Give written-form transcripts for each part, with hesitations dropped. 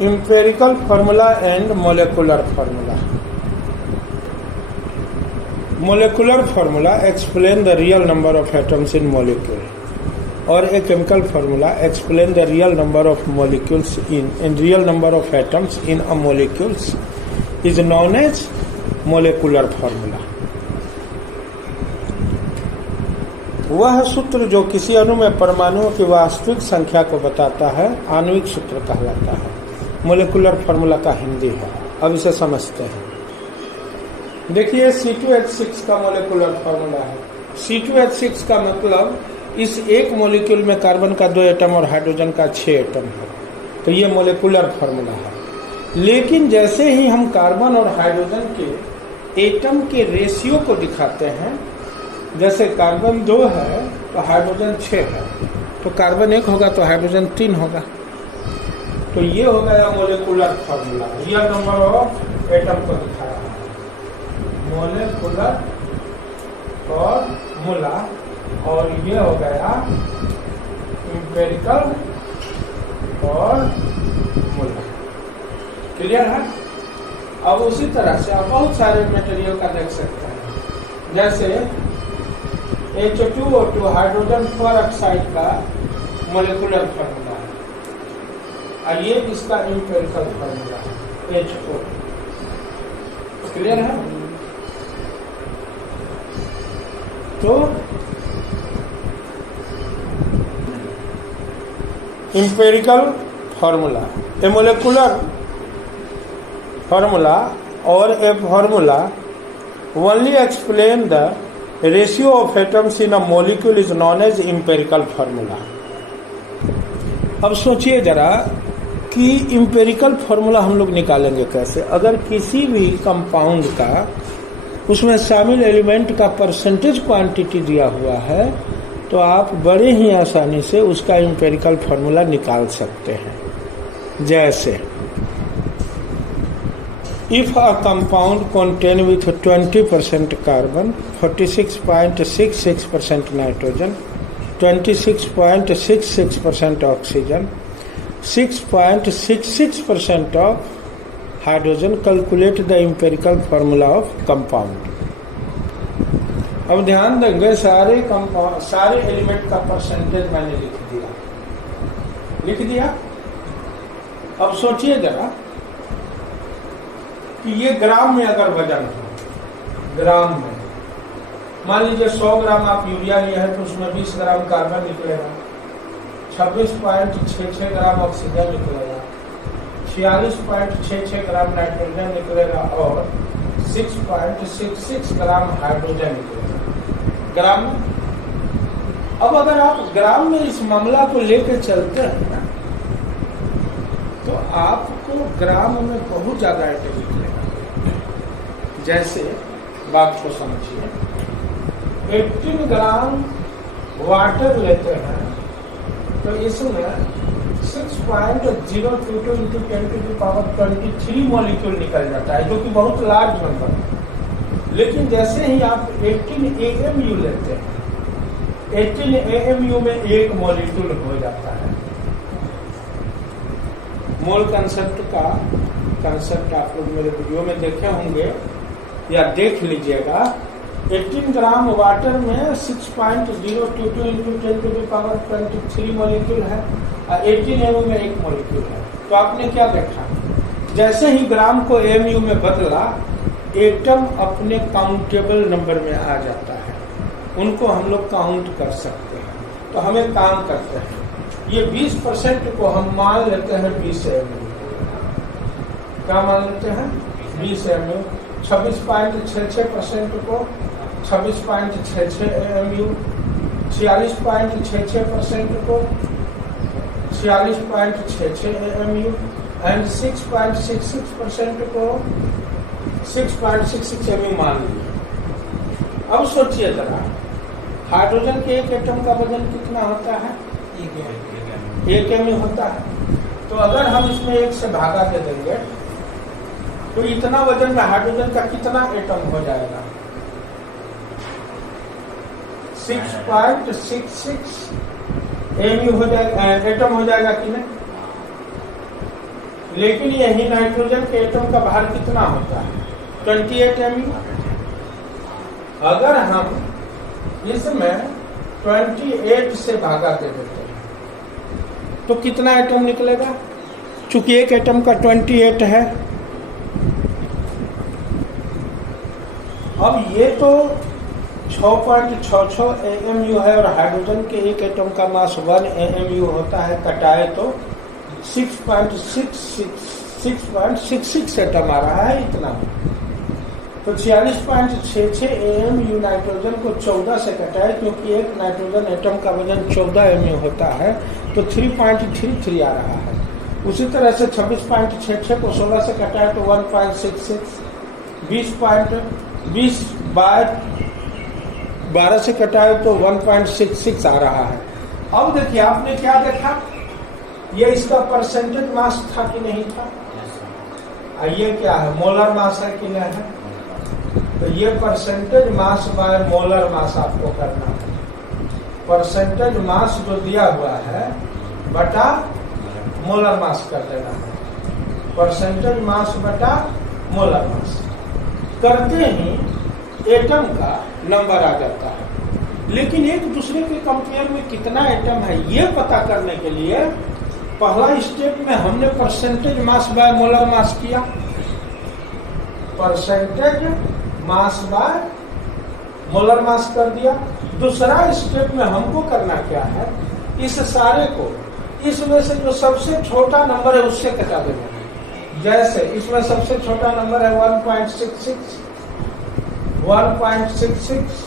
empirical formula and molecular formula. Molecular formula explain the real number of atoms in molecule, or a chemical formula explain the real number of molecules in real number of atoms in a molecules is known as molecular formula. वह सूत्र जो किसी अणु में परमाणुओं की वास्तविक संख्या को बताता है आणविक सूत्र कहलाता है। मोलेकुलर फार्मूला का हिंदी है। अब इसे समझते हैं। देखिए C2H6 का मोलेकुलर फार्मूला है। C2H6 का मतलब इस एक मॉलिक्यूल में कार्बन का 2 एटम और हाइड्रोजन का 6 एटम है, तो ये मोलेकुलर फार्मूला है। लेकिन जैसे ही हम कार्बन और हाइड्रोजन के एटम के रेशियो को दिखाते हैं, जैसे कार्बन 2 है तो हाइड्रोजन 6 है, तो कार्बन 1 होगा तो हाइड्रोजन 3 होगा, तो ये हो गया molecular formula. Real number of atom को दिखा रहा है मोलेकुलर फार्मूला, और ये हो गया एम्पिरिकल फार्मूला। क्लियर है? अब उसी तरह से आप बहुत सारे मटेरियल का देख सकते हैं, जैसे H2O2 हाइड्रोजन परऑक्साइड का मोलेकुलर फार्मूला है, और ये इसका एम्पिरिकल फार्मूला है H2O। क्लियर है? तो empirical formula, a molecular formula और a formula only explain the ratio of atoms in a molecule is known as empirical formula. अब सोचिए जरा कि एम्पिरिकल फार्मूला हम लोग निकालेंगे कैसे। अगर किसी भी कंपाउंड का उसमें शामिल एलिमेंट का परसेंटेज क्वांटिटी दिया हुआ है, तो आप बड़े ही आसानी से उसका एम्पिरिकल फार्मूला निकाल सकते हैं। जैसे if a compound contain with 20% carbon, 46.66% nitrogen, 26.66% oxygen, 6.66% of hydrogen, calculate the empirical formula of compound. अब ध्यान देंगे, सारे एलिमेंट का परसेंटेज मैंने लिख दिया। अब सोचिए जरा कि ये ग्राम में अगर वजन हो, ग्राम में मान लीजिए 100 ग्राम आप यूरिया लिए हैं, तो उसमें 20 ग्राम कार्बन निकलेगा, 26.66 ग्राम ऑक्सीजन निकलेगा, 46.66 ग्राम नाइट्रोजन निकलेगा और 6.66 ग्राम हाइड्रोजन निकलेगा ग्राम में। अब अगर आप ग्राम में इस मामला को लेकर चलते हैं ना, तो आपको ग्राम में बहुत ज्यादा आइटम निकलेगा। जैसे बात को समझिए, 18 ग्राम वाटर लेते हैं, तो इसमें 6.022 into 10⁻23 मॉलिक्यूल निकल जाता है, जो कि बहुत लार्ज नंबर है। लेकिन जैसे ही आप 18 AMU लेते हैं, 18 AMU में 1 मॉलिक्यूल हो जाता है। मोल कंसेप्ट आप लोग मेरे वीडियो में देखे होंगे या देख लीजिएगा। 18 ग्राम वाटर में 6.022 into 10⁻23 मॉलिक्यूल है, और 18 AMU में 1 मॉलिक्यूल है। तो आपने क्या देखा, जैसे ही ग्राम को AMU में बदला, एटम अपने काउंटेबल नंबर में आ जाता है, उनको हम लोग काउंट कर सकते हैं। तो हमें काम करते हैं, ये 20% को हम मान लेते हैं 20 AMU। क्या मान लेते हैं? 20 AMU। 26.66% को 26.66 AMU, 46.66% को 46.66 AMU, एंड 6.66% को 6.66 AMU मान लीजिए। अब सोचिए जरा, हाइड्रोजन के एक एटम का वजन कितना होता है? 1 AMU होता है। तो अगर हम इसमें 1 से भागा दे देंगे, तो इतना वजन में हाइड्रोजन का कितना एटम हो जाएगा? 6.66 AMU हो जाएगा, एटम हो जाएगा कि नहीं? लेकिन यही नाइट्रोजन के एटम का भार कितना होता है? 28 MU। अगर हम इसमें 28 से भागा दे देते हैं तो कितना एटम निकलेगा? चूंकि एक एटम का 28 है। अब ये तो 6.66 AMU है और हाइड्रोजन के एक एटम का मास 1 AMU होता है, कटाए तो 6.66 एटम आ रहा है इतना। तो 46.66 AMU नाइट्रोजन को 14 से कटाए, क्योंकि एक नाइट्रोजन एटम का वजन 14 MU होता है, तो 3.33 आ रहा है। उसी तरह से 26.66 को 16 से कटाए तो 1.66, 20 बाय 12 से कटाए तो 1.66 आ रहा है। अब देखिए आपने क्या देखा, ये इसका परसेंटेज मास था कि नहीं था? ये क्या है? मोलर मास है कि नहीं है? तो ये परसेंटेज मास बाय मोलर मास आपको करना है। परसेंटेज मास जो दिया हुआ है बटा मोलर मास कर देना है। परसेंटेज मास बटा मोलर मास करते ही एटम का नंबर आ जाता है। लेकिन एक दूसरे के कंपेयर में कितना एटम है ये पता करने के लिए पहला स्टेप में हमने percentage mass by molar mass किया। Percentage mass by molar mass कर दिया। दूसरा स्टेप में हमको करना क्या है, इस सारे को इसमें से जो सबसे छोटा नंबर है उससे कटा देना। जैसे इसमें सबसे छोटा नंबर है 1.66, 1.66,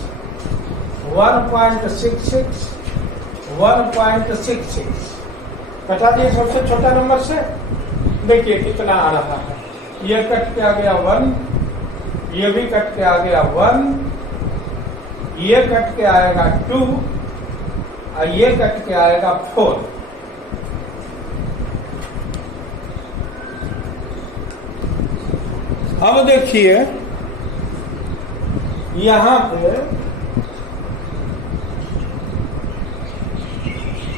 1.66, 1.66 कटा दिए सबसे छोटा नंबर से। देखिए कितना आ रहा है, ये कट के आ गया 1, ये भी कट के आ गया 1, ये कट के आएगा 2 और ये कट के आएगा 4। अब देखिए यहां पे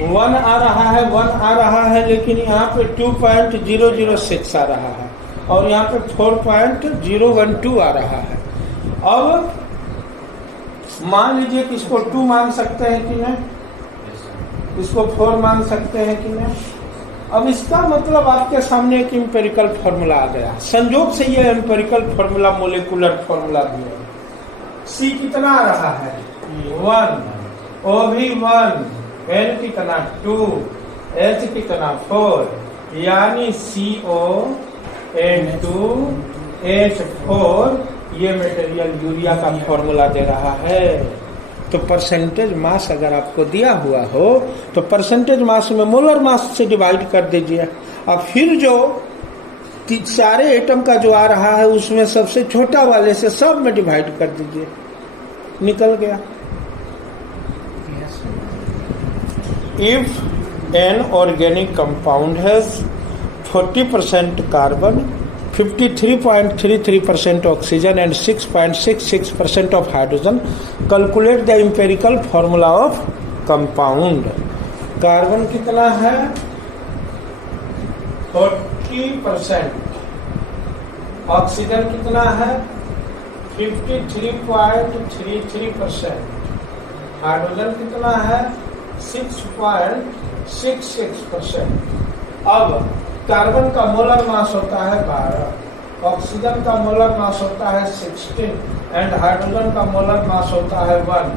1 आ रहा है, 1 आ रहा है, लेकिन यहाँ पे 2.006 आ रहा है और यहाँ पे 4.012 आ रहा है। अब मान लीजिए कि इसको 2 मान सकते हैं कि नहीं, इसको 4 मान सकते हैं कि नहीं। अब इसका मतलब आपके सामने एक एम्पिरिकल फॉर्मूला आ गया। संयोग से ये एम्पिरिकल फॉर्मूला मोलिकुलर फॉर्मूला भी है। C कितना आ रहा है? 1, O भी 1, N कितना 2, H कितना 4, यानी CO2H4 ये मटेरियल यूरिया का फॉर्मूला दे रहा है। तो परसेंटेज मास अगर आपको दिया हुआ हो तो परसेंटेज मास में मोलर मास से डिवाइड कर दीजिए। अब फिर जो सारे एटम का जो आ रहा है उसमें सबसे छोटा वाले से सब में डिवाइड कर दीजिए, निकल गया। If an organic compound has 40% carbon, 53.33% oxygen and 6.66% of hydrogen, calculate the empirical formula of compound. Carbon कितना है? 40%। ऑक्सीजन कितना है? 53.33%। हाइड्रोजन कितना है? 6.66%। अब कार्बन का मोलर मास होता है 12, ऑक्सीजन का मोलर मास होता है 16 एंड हाइड्रोजन का मोलर मास होता है 1।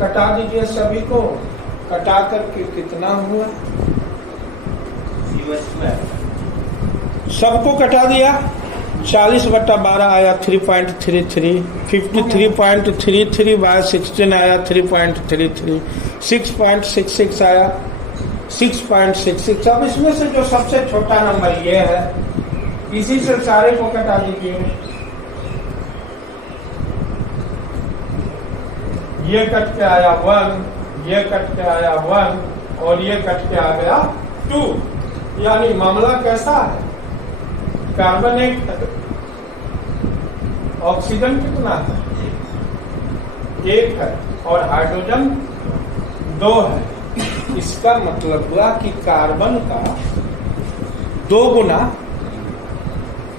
कटा दीजिए सभी को, कटा करके कितना हुआ? सबको कटा दिया, 40/12 आया 3.33, 53.33 बाय 16 आया 3.33, 6.66 आया 6.66। अब इसमें से जो सबसे छोटा नंबर ये है, इसी से सारे को कटा दीजिए। ये कट के आया 1, ये कट के आया 1 और ये कट के आ गया 2। यानी मामला कैसा है? कार्बन 1, ऑक्सीजन कितना है? 1 है और हाइड्रोजन 2 है। इसका मतलब हुआ कि कार्बन का 2 गुना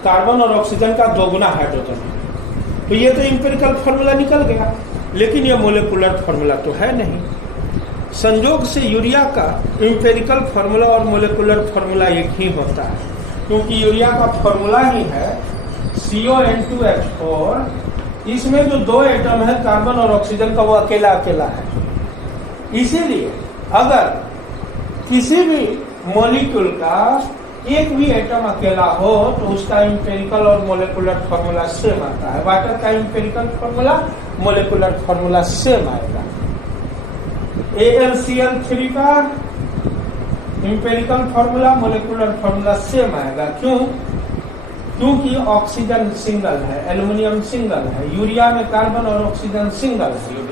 कार्बन और ऑक्सीजन का दोगुना हाइड्रोजन है। तो ये तो एम्पिरिकल फॉर्मूला निकल गया, लेकिन ये मोलेकुलर फॉर्मूला तो है नहीं। संयोग से यूरिया का एम्पिरिकल फार्मूला और मोलेकुलर फार्मूला एक ही होता है, क्योंकि यूरिया का फार्मूला ही है CO2H4। इसमें जो दो एटम है कार्बन और ऑक्सीजन का, वो अकेला अकेला है। इसीलिए अगर किसी भी मॉलिक्यूल का एक भी एटम अकेला हो तो उसका एम्पिरिकल और मोलेकुलर फार्मूला सेम आता है। वाटर का empirical formula, molecular formula same आएगा। AlCl3 का empirical formula, molecular formula same आएगा। क्यों? क्योंकि ऑक्सीजन सिंगल है, एल्युमिनियम सिंगल है, यूरिया में कार्बन और ऑक्सीजन सिंगल है।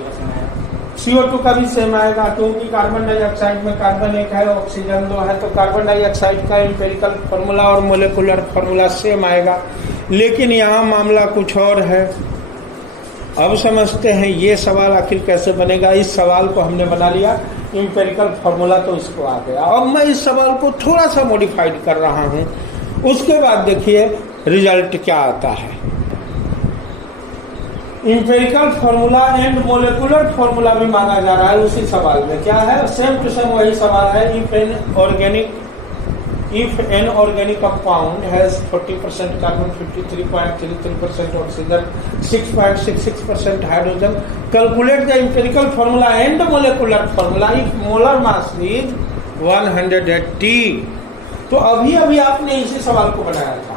CO2 का भी सेम आएगा, क्योंकि कार्बन डाइऑक्साइड में कार्बन एक है, ऑक्सीजन दो है, तो कार्बन डाइऑक्साइड का एम्पिरिकल फार्मूला और मोलेकुलर फार्मूला सेम आएगा। लेकिन यहाँ मामला कुछ और है। अब समझते हैं ये सवाल आखिर कैसे बनेगा। इस सवाल को हमने बना लिया, एम्पिरिकल फार्मूला तो इसको आ गया। अब मैं इस सवाल को थोड़ा सा मॉडिफाइड कर रहा हूँ, उसके बाद देखिए रिजल्ट क्या आता है। Empirical formula and molecular formula भी मांगा जा रहा है उसी सवाल में। क्या है? सेम टू सेम वही सवाल है। If an organic compound has 40% carbon, 53.33% oxygen, 6.66% hydrogen, calculate the empirical formula and molecular formula if molar mass is 180। तो अभी अभी आपने इसी सवाल को बनाया था।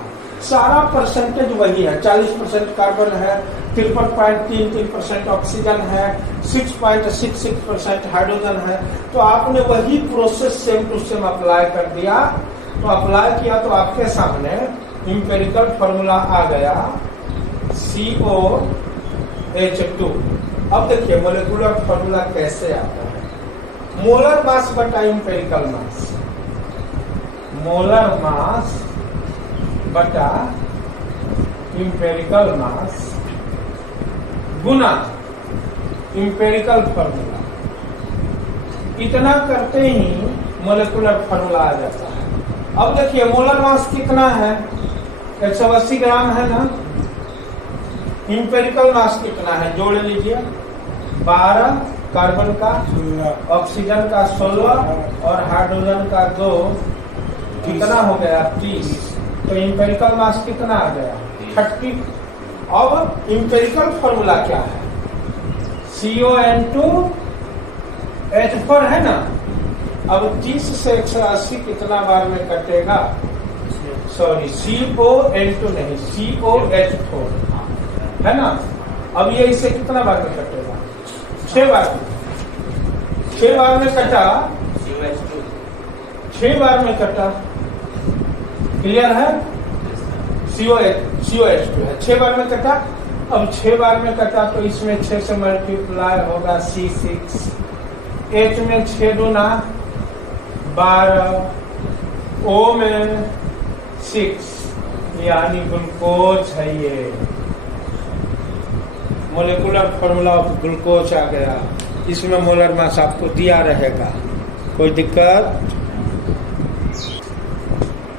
सारा परसेंटेज वही है। 40% कार्बन है, 53.33% ऑक्सीजन है, 6.66% हाइड्रोजन है। तो आपने वही process same to same apply कर दिया। तो अप्लाई किया तो आपके सामने एम्पिरिकल फार्मूला आ गया CO H2। अब देखिए मोलेकुलर फार्मूला कैसे आता है। मोलर मास बटा एम्पिरिकल मास, मोलर मास बटा एम्पिरिकल मास गुना एम्पिरिकल फार्मूला। इतना करते ही मोलेकुलर फार्मूला आ जाता है। अब देखिए मोलर मास कितना है, 180 ग्राम है ना। एम्पिरिकल मास कितना है, जोड़ लीजिए। 12 कार्बन का, ऑक्सीजन का 16 और हाइड्रोजन का 2, कितना हो गया 30। तो एम्पिरिकल मास कितना आ गया 30। अब एम्पिरिकल फार्मूला क्या है, CON2 H4 है ना। अब 30 से 180 कितना बार में कटेगा, सॉरी CON2 नहीं, COH4 है ना। अब ये इसे कितना बार में कटेगा, 6 बार में। 6 बार में कटा, 6 बार में कटा। क्लियर है? COH2 है, 6 बार में कटा। अब 6 बार में कटा तो इसमें 6 से मल्टीप्लाई होगा C6। H में 6 दूना 12, O में 6, यानी ग्लूकोज है। ये मोलेकुलर फार्मूला ऑफ ग्लूकोज आ गया। इसमें मोलर मास आपको दिया रहेगा, कोई दिक्कत।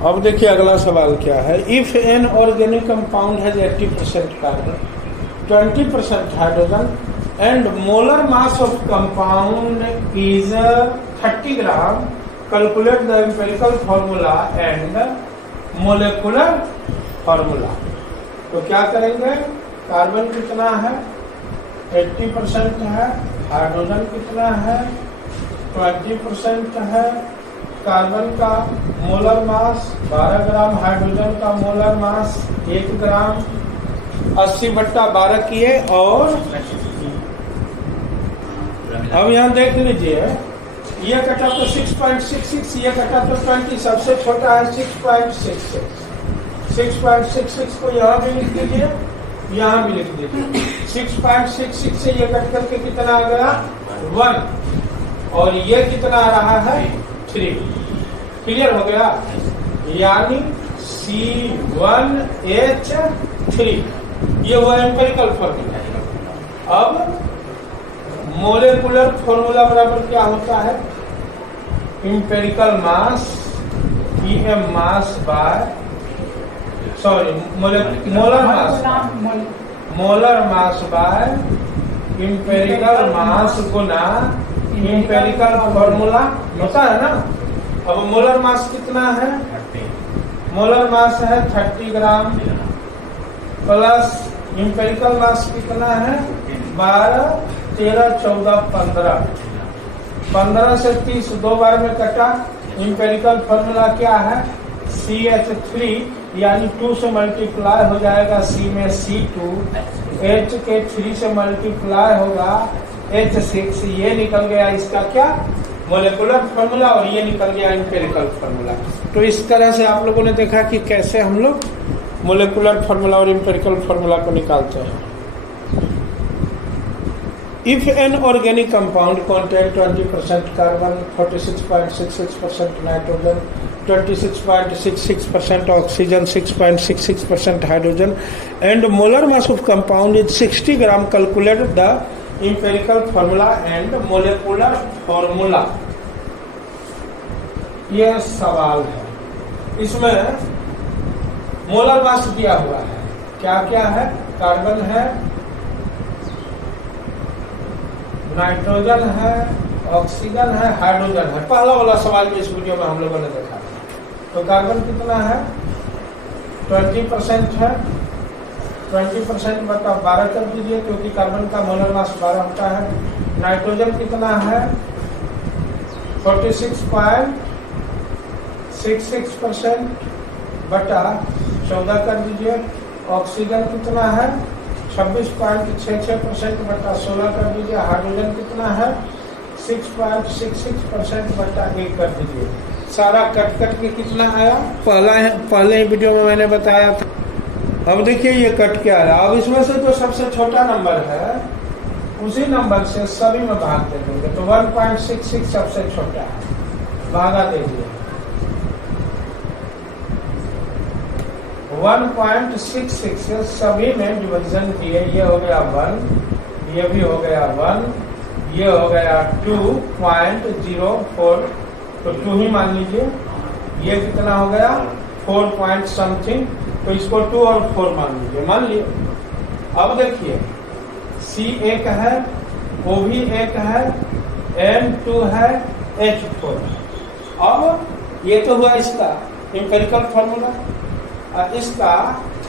अब देखिए अगला सवाल क्या है। If an organic compound has 80% carbon, 20% hydrogen and molar mass of compound is 30 gram, calculate the empirical formula and molecular formula. तो क्या करेंगे, कार्बन कितना है 80% है, हाइड्रोजन कितना है 20% है, कार्बन का मोलर मास 12 ग्राम, हाइड्रोजन का मोलर मास 1 ग्राम, 80/12 किए। और अब यहाँ देख लीजिए, ये कटा तो 6.66, ये कटा तो 20, सबसे छोटा है 6.66। 6.66 को यहाँ भी लिख दीजिए, यहाँ भी लिख दीजिए। 6.66 से ये कट करके कितना आ गया 1, और ये कितना आ रहा है 3। क्लियर हो गया, यानी C1H3 ये हुआ एम्पिरिकल फार्मूला। अब मोलेकुलर फार्मूला बराबर क्या होता है, empirical mass PM mass by sorry molar mass by empirical mass Guna empirical formula होता है ना। अब मोलर मास कितना है? मोलर मास है 30 ग्राम प्लस इंपेरिकल मास कितना है? 12, 13, 14, 15। 15 से 30 दो बार में कटा। इंपेरिकल फॉर्मूला क्या है? CH3 यानी 2 से मल्टीप्लाई हो जाएगा C में C2, H के 3 से मल्टीप्लाई होगा H6। ये निकल गया इसका क्या? Molecular formula. और ये निकल गया इंपेरिकल फॉर्मूला। तो इस तरह से आप लोगों ने देखा कि कैसे हम लोग मोलेकुलर फॉर्मूला और इंपेरिकल फॉर्मूला को निकालते हैं। If an organic compound contains 20% carbon, 46.66% nitrogen, 26.66% oxygen, 6.66% hydrogen, and molar mass of compound is 60 gram, calculate the empirical formula and molecular formula। यह सवाल है। इसमें मोलर मास दिया हुआ है। क्या क्या है? कार्बन है, नाइट्रोजन है, ऑक्सीजन है, हाइड्रोजन है। पहला वाला सवाल में इस वीडियो में हम लोगों ने देखा। तो कार्बन कितना है? 20% है। 20% बटा 12 कर दीजिए, क्योंकि कार्बन का मोलर मास 12 होता है। नाइट्रोजन कितना है? 46.66% बटा 14 कर दीजिए। ऑक्सीजन कितना है? 26.66% बटा 16 कर दीजिए। हाइड्रोजन कितना है? 6.66% बटा 1 कर दीजिए। सारा कट के कितना आया? पहले वीडियो में मैंने बताया था। अब देखिए ये कट के आया। अब इसमें से जो सबसे छोटा नंबर है उसी नंबर से सभी में भाग दे देंगे। तो 1.66 सबसे छोटा है, भागा दे दिए। 1.66 सभी में डिवीजन किए। ये हो गया 1, ये भी हो गया 1, ये हो गया 2.04, तो 2 ही मान लीजिए। ये कितना हो गया? 4 पॉइंट समथिंग, तो इसको 2 और 4 मान लीजिए। मान लिए। अब देखिए C 1 है, O भी 1 है, N2 है, H4। अब ये तो हुआ इसका इंपेरिकल फॉर्मूला। इसका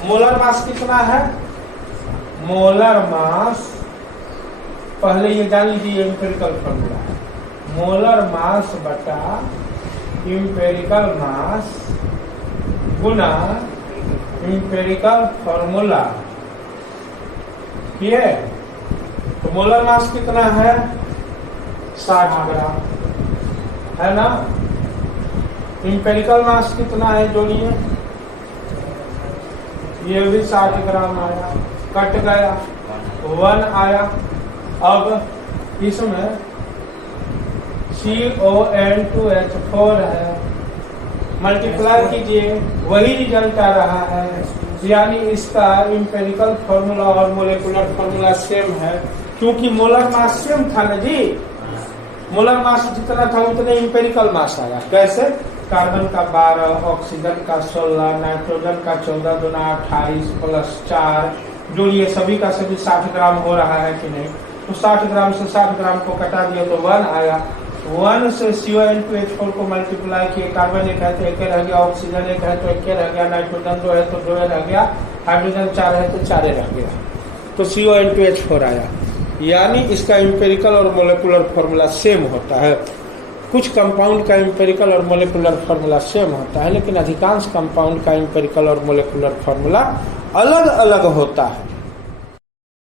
मोलर मास कितना है? मोलर मास पहले ये जान लीजिए, इंपेरिकल फॉर्मूला है। मोलर मास बटा इंपेरिकल मास गुना इंपेरिकल फॉर्मूला। ये तो मोलर मास कितना है? 60 ग्राम है ना। इंपेरिकल मास कितना है? जोड़िए। ये भी 60 ग्राम आया, कट गया, 1 आया। अब इसमें CON2H4 है, मल्टीप्लाई कीजिए, वही रिजल्ट आ रहा है। यानी इसका इंपेरिकल फॉर्मूला और मोलेकुलर फॉर्मूला सेम है, क्योंकि मोलर मास सेम था ना जी। मोलर मास जितना था उतने इंपेरिकल मास आया। कैसे? कार्बन का 12, ऑक्सीजन का 16, नाइट्रोजन का 14 दूना 28 प्लस 4, जोड़िए सभी का सभी 60 ग्राम हो रहा है कि नहीं। तो 60 ग्राम से 60 ग्राम को कटा दिया तो 1 आया। 1 से CON2H4 को मल्टीप्लाई किए। कार्बन 1 है तो 1 रह गया, ऑक्सीजन 1 है तो 1 रह गया, नाइट्रोजन 2 है तो 2 रह गया, हाइड्रोजन 4 है तो 4 रह गया, तो CON2H4 आया। यानी इसका इंपेरिकल और मोलेकुलर फॉर्मूला सेम होता है। कुछ कंपाउंड का इंपेरिकल और मोलेकुलर फॉर्मूला सेम होता है, लेकिन अधिकांश कंपाउंड का इंपेरिकल और मोलेकुलर फॉर्मूला अलग अलग होता है।